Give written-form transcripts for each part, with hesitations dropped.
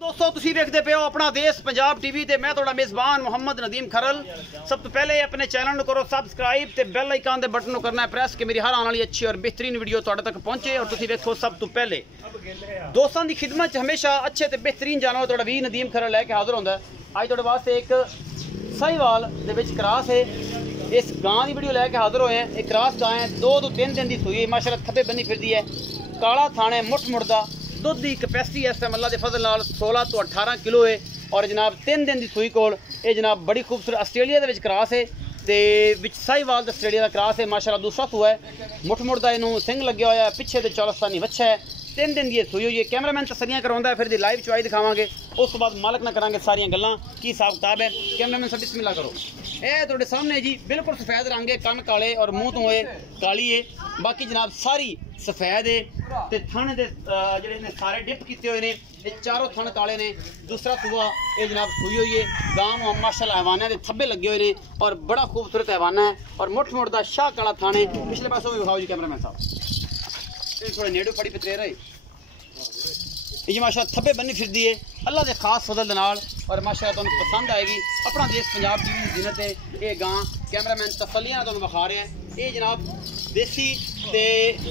दोस्तों तुसी देखते पे हो अपना देश पंजाब टीवी ते मैं थोड़ा मेजबान मोहम्मद नदीम खरल। सब तो पहले अपने चैनल करो सब्सक्राइब ते बेल आइकन दे बटन करना है प्रेस कि मेरी हर आने वाली अच्छी और बेहतरीन वीडियो तुहाडे तक पहुंचे और तुसी देखो सब तो पहले। दोस्तों की खिदमत हमेशा अच्छे ते बेहतरीन जानवर थोड़ा भी नदीम खरल लैके हाजिर होंदा है। अज तुहाडे वास्ते एक साहिवाल दे विच क्रॉस है, इस गां की वीडियो लैके हाजिर होए हैं। एक क्रॉस गां है, 2 तो 3 दिन की सूई है, माशाल्लाह थब्बे बनी फिरदी है, काला थाने मुठ मुड़दा। दुध की कैपेसिटी इस टाइम अल्लाह के फजल नाल 16 तो 18 किलो है और जनाब 3 दिन की सूई कोल ये जनाब बड़ी खूबसूरत आस्ट्रेलिया के क्रॉस है ते विच साहिवाल ते आस्ट्रेलिया का क्रॉस है। माशाल्लाह दूसरा सूआ है, मुठ मुड़दा इनू सिंग लग्या होया है, पिछे ते चौलस्तानी बच्चा है, 3 दिन की सूई हुई है। कैमरामैन तसलियां करवांदा है, फिर दी लाइव चुआई दिखावांगे, उस बाद मालक ना करांगे सारियां गल्लां की हिसाब किताब है। कैमरामैन साहब बिस्मिल्लाह करो। ये तुहाडे सामने जी बिल्कुल सफेद रंग है, कन काले और मुंह तो है काली है, बाकी जनाब सारी सफेद है ते थन दे जेहड़े ने सारे डिप कीते हुए ने, ये चारों थन काले ने। दूसरा सूआ ये जनाब सूई हुई है, गांव माशाल्लाह हैवाना दे थब्बे लगे हुए ने और बड़ा खूबसूरत हैवाना है और मुठ मुठ दा शाह काला थान है। पिछले पासों भी दिखाओ जी कैमरामैन साहब, ये थोड़े नेड़े फड़ी पतरे रहे ये माशाल्लाह थब्बे बनी फिरदी है अल्लाह के खास फजल दे नाल और माशाल्लाह तुहानू पसंद आएगी। अपना देश पंजाब टीवी की जिन्नत है ये गां, कैमरामैन तसलियां तुहानू विखा रहे हैं। ये जनाब देसी ते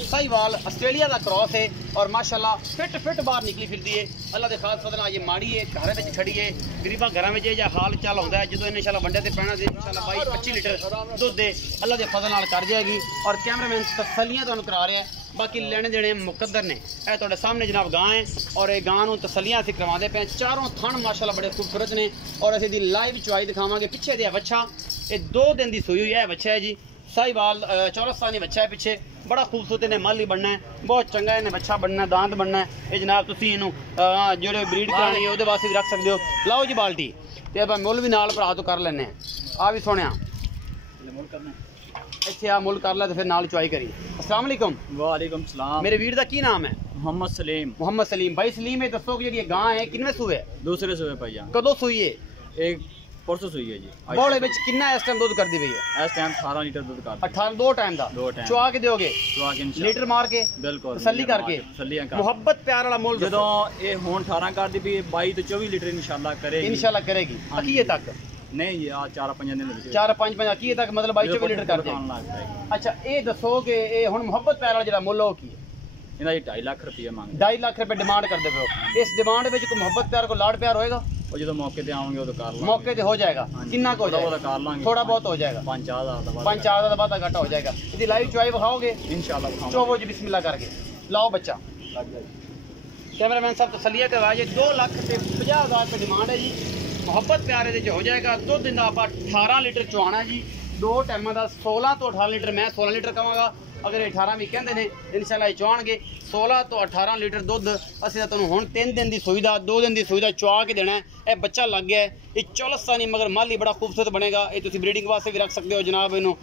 साहिवाल आस्ट्रेलिया का क्रॉस है और माशाल्लाह फिट बाहर निकली फिरदी है अल्लाह के खास फजल नाल। ये माड़ी है, घर में खड़ी है, गरीबा घर में यह हाल चाल होंदा है जो इन इंशाल्लाह वंडे ते पैना इंशाल्लाह 22-25 लीटर दुध है अल्लाह के फजल नाल कर जाएगी और कैमरामैन तसलियां तुहानू करा रहे हैं। बाकी लेने देने मुकद्दर ने। यह तुहाडे सामने जनाब गां है और ये गां नूं तसलियां असीं करवाते पे। चारों थन माशाल्लाह बड़े खूबसूरत ने और असीं दी लाइव चुआई दिखावांगे। पिछे दे बच्चा ये 2 दिन की सूई हुई है, बच्चा है जी साहिवाल चौलस्तानी बच्चा है, पिछे बड़ा खूबसूरत इन्हें मल ही बनना है, बहुत चंगा इन्हें बच्चा बनना है, दांत बनना है। ये जनाब तुसीं इनू जो ब्रीड करानी है वो वास्ते भी रख सकते हो। लाओ जी बाल्टी ते आप मुल भी नाल भरा तो कर लेने आ भी सोने इत्थे आ मुल कर ला तो फिर नाल चुआई करी। अस्सलाम वालेकुम। वालेकुम सलाम। मेरे वीर दा की नाम है? मोहम्मद सलीम। मोहम्मद सलीम भाई सलीम है, दसो कि जी गां है किनवे सूए है? दूसरे सूए भाईजान। कदों सूई है? एक परसों सूई है जी। बोले विच कितना इस टाइम दूध कर दी भई है? इस टाइम 18 लीटर दूध कर 18 दो टाइम दा चुआ के दोगे? चुआ के लीटर मार के बिल्कुल तसल्ली करके मोहब्बत प्यार वाला मोल जदों ये हुण 18 कर दी भी 22 तो 24 लीटर इंशाल्लाह करेगी अकीए तक नहीं जी आ 4-5 दिन 4-5 अकीए तक मतलब 22-24 लीटर कर देगी। अच्छा ये दसो कि ये हुण मोहब्बत प्यार वाला जेड़ा मुल हो की इना जी 2.5 लाख रुपया मांग 2.5 लाख रुपए डिमांड करदे पे हो। इस डिमांड विच कोई मोहब्बत प्यार को लाड़ प्यार होएगा? और जो मौके पे आओगे तो कर मौके पे हो जाएगा। कितना को हो जाएगा? कर लांगे, थोड़ा बहुत हो जाएगा, 5-4 का घाटा हो जाएगा। इसकी लाइव चुआई दिखाओगे इंशाल्लाह? चोवो जी बिस्मिल्लाह करके लाओ बच्चा। कैमरामैन साहब तसलिया करवाइए। 2 लाख ते 50,000 रुपये डिमांड है जी। मोहब्बत प्यारे दे हो जाएगा। दुध दिन आप 18 लीटर चुआना जी, 2 टाइम का 16 तो 18 लीटर। मैं 16 लीटर कहांगा, अगर 18 भी कहते हैं इंशाल्लाह चुआणगे 16 तो 18 लीटर दुध। असं तुहानू हुण 3 दिन की सुविधा 2 दिन की सुविधा चुआ के देना है। यह बच्चा लग गया है, ये चौलस्तानी मगर माली बड़ा खूबसूरत बनेगा। ये तुम ब्रीडिंग वास्ते भी रख सकते हो जनाब। इनू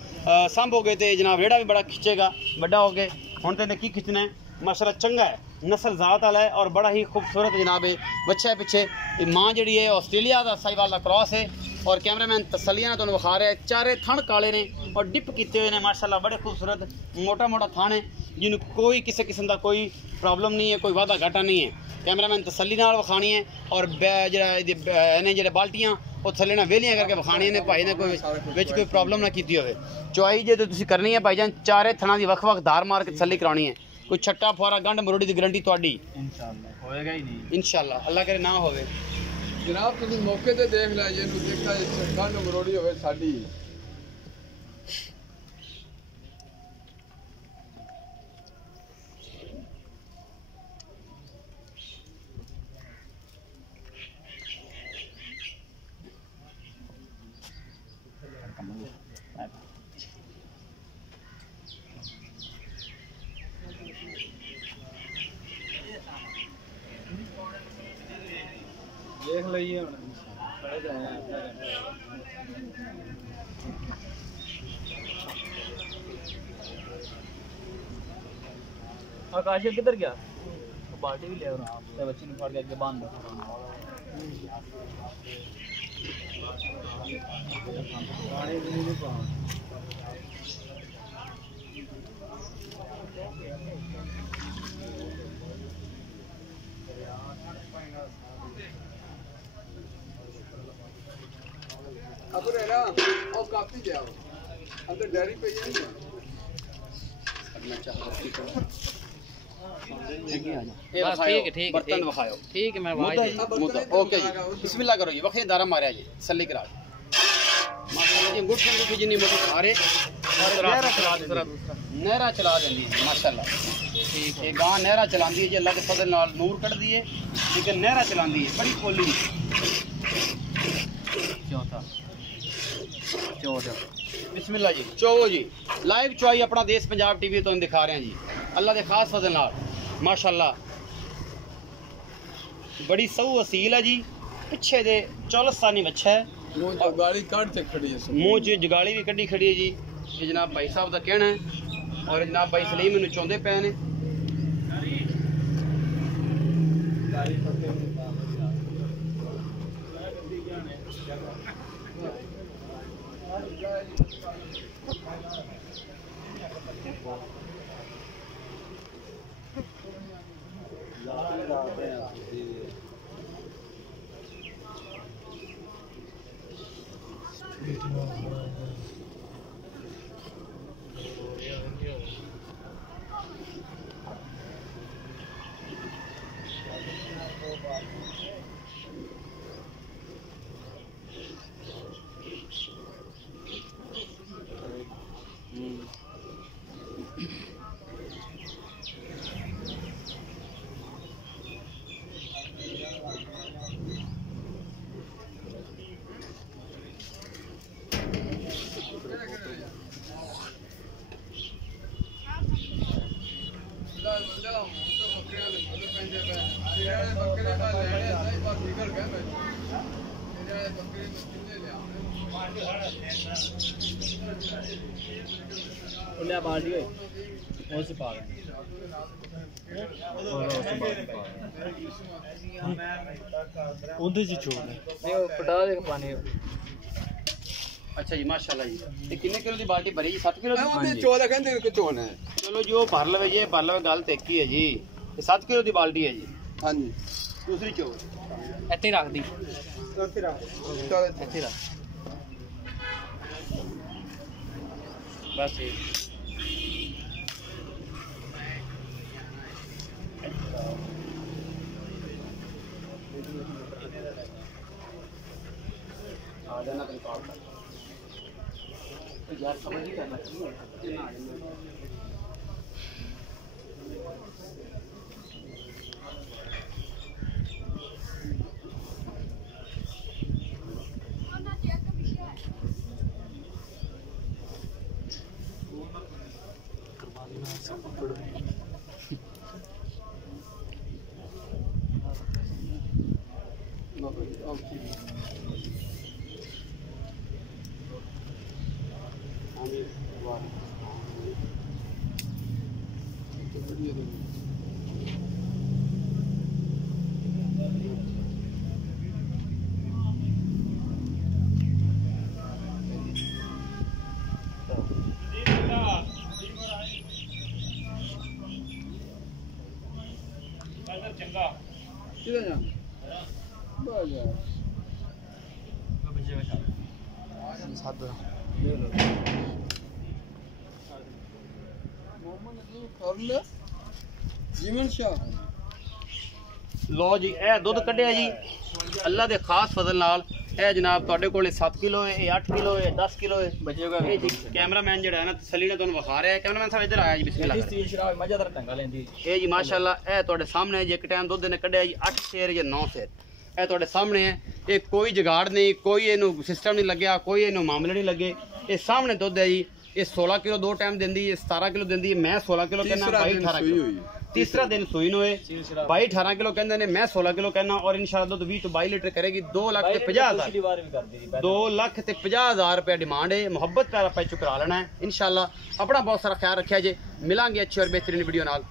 सांभोगे तो जनाब रेड़ा भी बड़ा खिंचेगा बड़ा हो गए। हुण तो इन्हें की खिंचना है, माशाल्लाह चंगा है, नस्ल जात वाला है और बड़ा ही खूबसूरत जनाब है बच्चा है। पिछे माँ जी है आस्ट्रेलिया का साहिवाल का क्रॉस है और कैमरामैन तसलियां ने तुहानू विखा रहा है। चारे थन काले ने और डिप किए हुए हैं माशाल्लाह, बड़े खूबसूरत मोटा मोटा थान है जिन्होंने कोई किसी किस्म का कोई प्रॉब्लम नहीं है, कोई वादा घाटा नहीं है। कैमरामैन तसली नाल विखानी है और जो बाल्टियां वो थले ना वेलियां करके विखानी ने भाई ने कोई प्रॉब्लम ना की हो। चुआई जो तुम करनी है भाईजान, चारे थना की वक् धार मार के तसली करानी है। कोई छट्टा फुआरा गंढ मरोड़ी की गारंटी तुहाडी इंशाल्लाह होएगा ही नहीं, इंशाल्लाह अल्लाह करे ना होवे। जनाब तुम मौके ते देख लै जे देखा गंढ मरोड़ी होवे साडी देख लीजिए आकाश किधर गया? बाल्टी भी ले और बच्ची ने फाड़ के आगे बांध दो। पानी भी नहीं पा अपने ना और काफी जाओ अंदर डेयरी पे ही है बस ठीक बर्तन दिखाओ ठीक है मैं ओके जी बिस्मिल्लाह करो जी वखे दारा मारिया जी सल्ली करा माशाल्लाह जी गुठ जिन्नी मोटी खा रहे नहरा चला देंदी माशाल्लाह ठीक है गां नहरा चलांदी है जी अल्लाह के फजल नाल नूर कढदी है ठीक है नहरा चलांदी है बड़ी कोली चौथा बिस्मिल्लाह जी चोवो जी लाइव चुआई अपना देश पंजाब टीवी तो दिखा रहे हैं जी अल्लाह के खास फजल नाल माशाल्लाह बड़ी सऊ असील है जी पिछे दे चौलस्तानी बच्चा है गाड़ी काट ते खड़ी है मुंह च जगाली भी कड्डी खड़ी है जी ये जनाब भाई साहब का कहना है और जनाब भाई सलीम मैनू चाहते पे ने बाल्टी उस पा उधर जी छोड़ नहीं पटा दे पानी अच्छा जी माशाल्लाह जी ये कितने किलो की बाल्टी भरी जी 7 किलो दी 14 कहंदे को चोन है चलो जो भर लवे ये भर लवे गल ते की है जी ये 7 किलो की बाल्टी है जी हां जी दूसरी चो ਇੱਥੇ ਰੱਖ ਦੀ चलो ਇੱਥੇ ਰੱਖ बस ठीक आ जाना तो काट यार समझ ही करना चाहिए कितना आ जाना चंगा किधर जा बस यार साथ ले लो मोहम्मद करले जीवन शाह लो जी ए दुध कढ़िया जी अल्लाह दे खास फजल नाल ए जनाब ਤੁਹਾਡੇ ਕੋਲੇ 7 किलो है 8 किलो है 10 किलो है बचेगा ਇਹ ਜੀ ਕੈਮਰਾਮੈਨ ਜਿਹੜਾ ਹੈ ਨਾ ਤਸੱਲੀ ਨਾਲ ਤੁਹਾਨੂੰ ਵਿਖਾ ਰਿਹਾ ਹੈ ਕੈਮਰਾਮੈਨ ਸਾਹਿਬ ਇੱਧਰ ਆਇਆ ਜੀ ਬਿਸਮਿਲ੍ਲਾ ਇਸ ਤੀਨ ਸ਼ਰਾਬ ਮਜ਼ਾਦਾਰ ਢੰਗਾ ਲੈਂਦੀ ਇਹ ਜੀ ਮਾਸ਼ਾਅੱਲਾ ਇਹ ਤੁਹਾਡੇ ਸਾਹਮਣੇ ਜੀ ਇੱਕ ਟਾਈਮ ਦੁੱਧ ਨੇ ਕੱਢਿਆ ਜੀ 8 ਸ਼ੇਰ ਜਾਂ 9 ਸ਼ੇਰ ਇਹ ਤੁਹਾਡੇ ਸਾਹਮਣੇ ਹੈ ਇਹ ਕੋਈ ਜਗਾੜ ਨਹੀਂ ਕੋਈ ਇਹਨੂੰ ਸਿਸਟਮ ਨਹੀਂ ਲੱਗਿਆ ਕੋਈ ਇਹਨੂੰ ਮਾਮਲੇ ਨਹੀਂ ਲੱਗੇ ਇਹ ਸਾਹਮਣੇ ਦੁੱਧ ਹੈ ਜੀ ਇਹ 16 ਕਿਲੋ ਦੋ ਟਾਈਮ ਦਿੰਦੀ ਹੈ 17 ਕਿਲੋ ਦਿੰਦੀ ਹੈ ਮੈਂ 16 ਕਿਲੋ ਕਹਿੰਦਾ 22 18 ਕਿਲੋ तीसरा दिन सुई नो है 22-18 किलो कहते ने मैं 16 किलो कहना और इंशाल्लाह दूध 20 to 22 लीटर करेगी 2,50,000 2,50,000 रुपया डिमांड है मुहब्बत प्यारा पैचू करा लेना है इंशाल्लाह अपना बहुत सारा ख्याल रखा जे मिलांगे अच्छी और बेहतरीन वीडियो नाल।